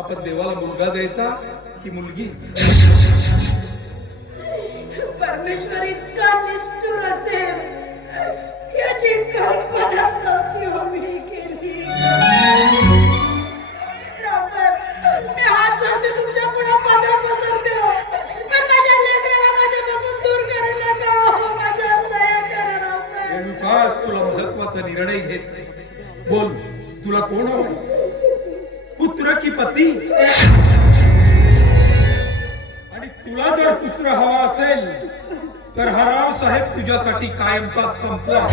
आपण देवाला मुलगा द्यायचा की मुलगी परमेश्वर इतका निष्ठुर असेल याची कल्पनाच नव्हती हो मी केली रावसाहेब, मी हात जोडते तुमच्यापुढे पादर पसरते हो. पण माझ्या लेकराला माझ्यापासून दूर करू नका. माझ्यावर दया करा रावसाहेब. रेणुकास तुला महत्त्वाचा निर्णय घ्यायचा बोल तुला कोण पुत्र की पती? आणि तुला जर पुत्र हवा असेल तर हा राव साहेब तुझ्यासाठी कायमचा संपला.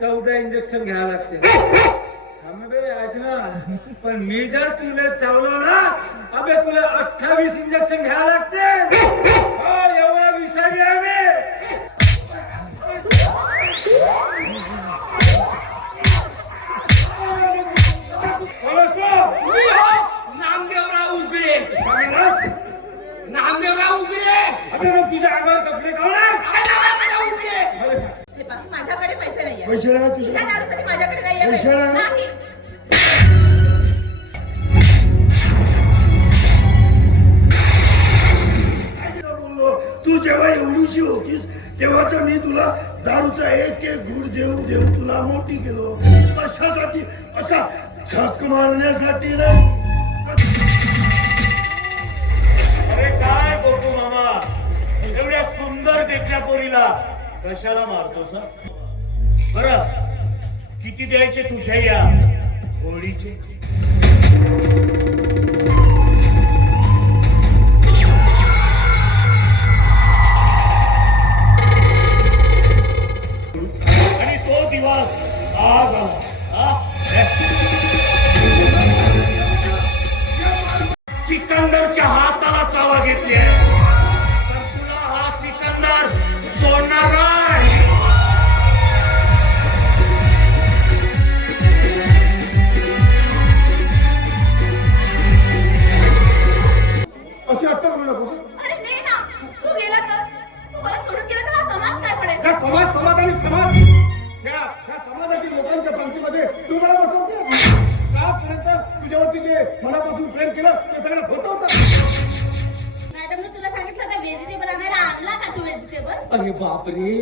चौदा इंजेक्शन घ्यावं लागते. ऐक ना. पण मी जर तुला चावलो ना अबे तुला अठ्ठावीस इंजेक्शन घ्यावं लागते. हो एवढा विषारी आहे बे ओळखतो? मी. हो नामदेवराव म्हणलास? नामदेवराव? उगळे अबे मग तुझ्या अंगावर कपडे हे माझ्याकडे पैसे नाही माझ्याकडे पैसे नाही? नाही. एकदा बोललो तू जेव्हा एवढीशी होतीस तेव्हाच मी तुला दारूचा एक एक घूट देऊ देऊ तुला मोठी केलो. कशासाठी? असा झक मारण्यासाठी नाही अरे काय बोलतो मामा? एवढ्या सुंदर देखल्या पोरीला कशाला मारतोस बर. किती द्यायचे तुझ्या या होळीचे आणि तो दिवस आज सिकंदरच्या हाताला चावा घेतली जे मनापासून प्रेम केलं ते सगळं खोटं होतं. तुला सांगितलं का व्हेजिटेबल आणायला आणला का तू व्हेजिटेबल अरे बापरे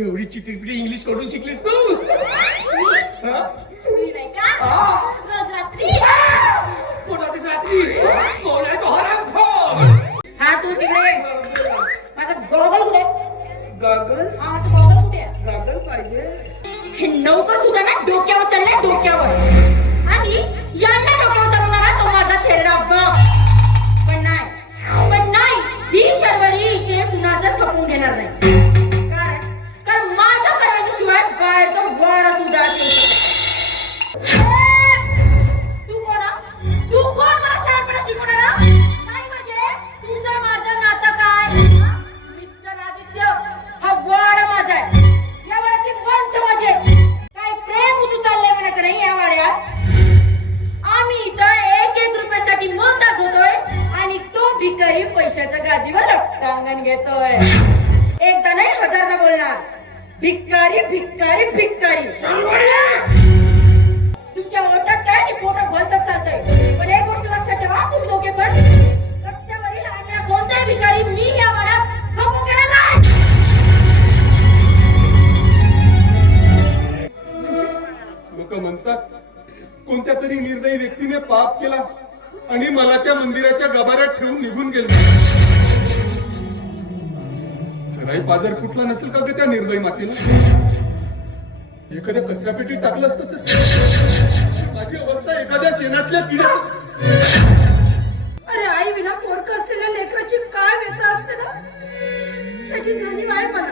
एवढी चित्रपिटी इंग्लिशकडून शिकलीस तू. हा? मी नाही का? हा. रोज रात्री? कोणाची रात्री? कोण आहे तो हरामखोर? हा तू तिकडे माझा गॉगल कुठे? गॉगल? हा माझा गॉगल कुठे आहे? गॉगल पाहिजे. हे नौकर सुद्धा ना डोक्यावर चढले डोक्यावर येणार नाही. माझ्या परवानगीशिवाय बाहेरचा वारा तू कोणा माझं नातं काय? मिस्टर आदित्य हा वाडा माझा आहे. या वाड्याची पण आहे काय प्रेम चाललंय म्हणायचं नाही या वाड्यात? आम्ही इथं एक एक रुपयासाठी मोताच होतोय आणि तो भिकारी पैशाच्या गादीवर रक्तांगण घेतोय. भिक्कारी भिक्कारी भिक्कारी. तुमच्या ओटात काय आणि पोटात भलतच चालतंय. पण एक गोष्ट लक्षात ठेवा तुम्ही दोघे पण. रस्त्यावरील आणलेला कोणताही भिकारी मी या वाड्यात खपू केला नाही. म्हणजे लोक म्हणतात कोणत्या तरी निर्दयी व्यक्तीने पाप केला आणि मला त्या मंदिराच्या गाभाऱ्यात ठेवून निघून गेले. नाही बाजार कुठला नसेल का ग त्या निर्दयी मातीला? एखाद्या कचरा पेटीत टाकलं असतं तर. माझी अवस्था एखाद्या शेणातल्या किड्या अरे आई विना पोरक असलेल्या लेकराची काय व्यथा असते ना? त्याची जाणीव आहे मला.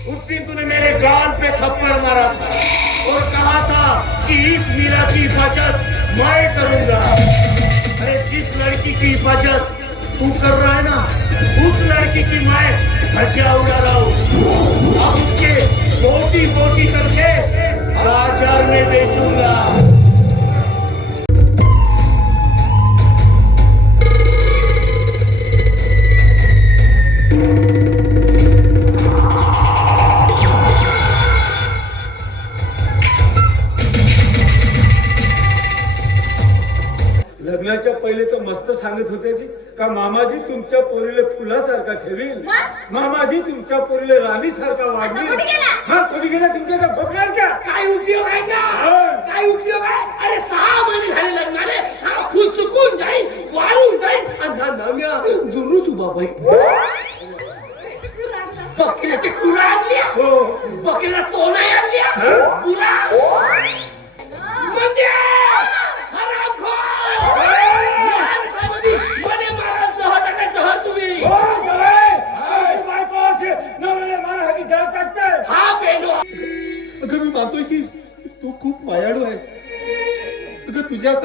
उस दिन तूने मेरे गाल पे थप्पड़ मारा था और कहा था कि इस मीरा की हिफाजत मैं करूँगा। अरे, जिस लड़की की हिफाजत तू कर रहा है ना, उस लड़की की मैं धज्जियाँ उड़ा रहा हूँ। अब उसके मोटी मोटी करके बाज़ार में बेचूँगा। सांगत होते जी का मामाजी तुमच्या पोरीले फुलासारखा ठेवील? मग? मामाजी तुमच्या पोरीले राणीसारखा वाढवी कुठे गेला? हा कधी गेला? तुमच्या बघणार काय उपयोग आहे का? हा. काय उपयोग आहे? अरे सहा महिने झाले लग्नाले. हा फुल चुकून जाईल वाळून जाईल. हा नाम्या दुरूच उभा पाहिजे. बकऱ्याची खुरा आणल्या. हो. बकऱ्याला आणल्या. पुरा. म्हणजे हरामखोर!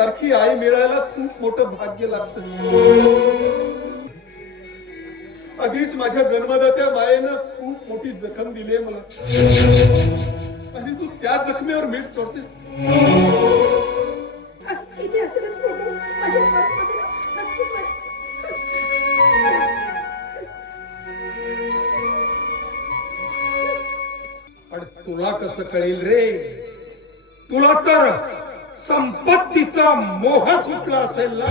तुझ्यासारखी आई मिळायला खूप मोठं भाग्य लागतं. आधीच माझ्या जन्मदात्या मायेनं खूप मोठी जखम दिली आहे मला. आणि तू त्या जखमेवर मीठ आणि तुला कसं कळेल रे? तुला तर संपत्तीचा मोह सुटला असेल ना?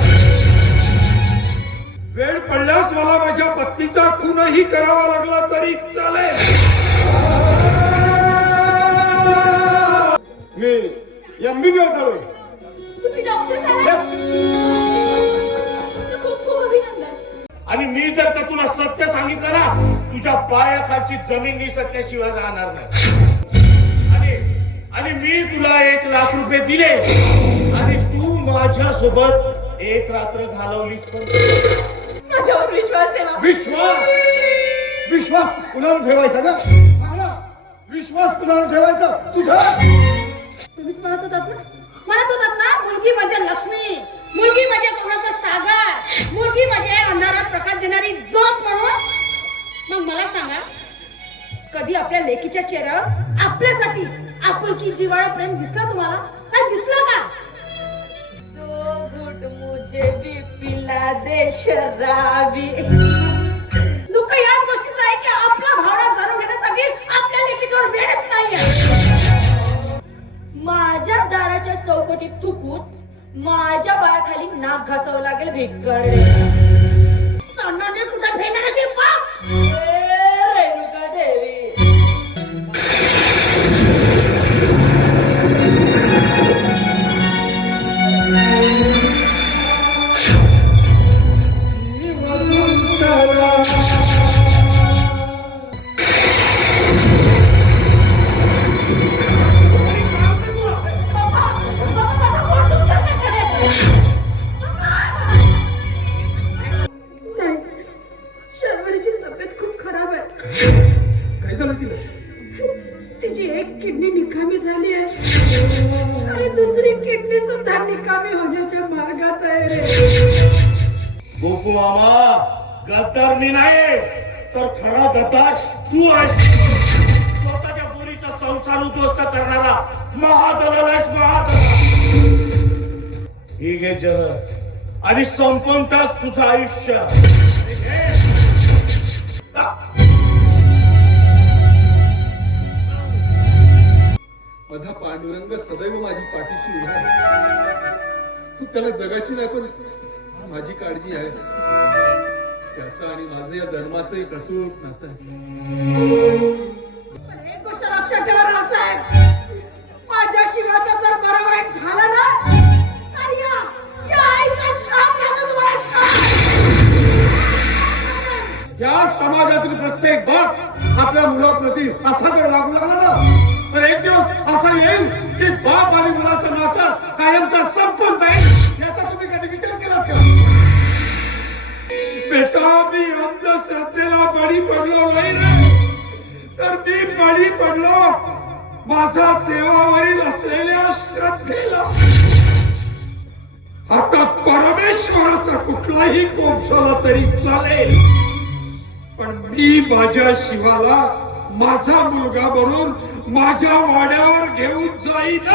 वेळ पडल्यास मला माझ्या पत्नीचा खूनही करावा लागला तरी चालेल. मी एमबीबीएस झालोय. आणि मी जर का तुला सत्य सांगितलं ना तुझ्या पायाखालची जमीन निसटल्याशिवाय राहणार नाही. आणि मी तुला एक लाख रुपये दिले. आणि तू माझ्या सोबत एक रात्र घालवलीस पण. माझ्यावर विश्वास ठेवा. विश्वास? विश्वास कुणाला ठेवायचा ना. विश्वास कुणाला ठेवायचा? तुझा तुम्हीच म्हणत होतात ना? म्हणत होतात ना मुलगी म्हणजे लक्ष्मी. मुलगी म्हणजे कोणाचा सागर. मुलगी म्हणजे अंधारात प्रकाश देणारी जोत म्हणून. मग मला सांगा कधी आपल्या लेकीच्या चेहऱ्यावर आपल्यासाठी आपुलकी जिवाळा प्रेम दिसला तुम्हाला? काय दिसला का? दो घुट मुझे भी पिला दे शराबी. दुःख याच गोष्टीचं आहे की आपला भावना जाणून घेण्यासाठी आपल्या लेकीजवळ वेळच नाहीये. माझ्या दाराच्या चौकटीत थुकून माझ्या पायाखाली नाक घासावं लागेल भिक्कर चालणार कुठं फेडणार असे पाप? तर तू आहेस स्वतःच्या मुलीचा संसार उद्ध्वस्त करणारा महादलाल आहेस महादलाल ही घे जहर आणि संपवून टाक तुझं आयुष्य. माझा पांडुरंग सदैव माझी पाठीशी उभा आहे. त्याला जगाची नाही पण माझी काळजी आहे. त्याचं आणि माझं या जन्माचं एक अतूट नातं. आहे या समाजातील प्रत्येक बाप आपल्या मुलाप्रती असा जर वागू लागला ना तर एक दिवस असा येईल की बाप आणि मुलाचं नातं कायमचा पडलो नाही तर मी बळी पडलो. माझा देवावरील असलेल्या श्रद्धेला. आता परमेश्वराचा कुठलाही कोप झाला तरी चालेल. पण मी माझ्या शिवाला माझा मुलगा बनून माझ्या वाड्यावर घेऊन जाईन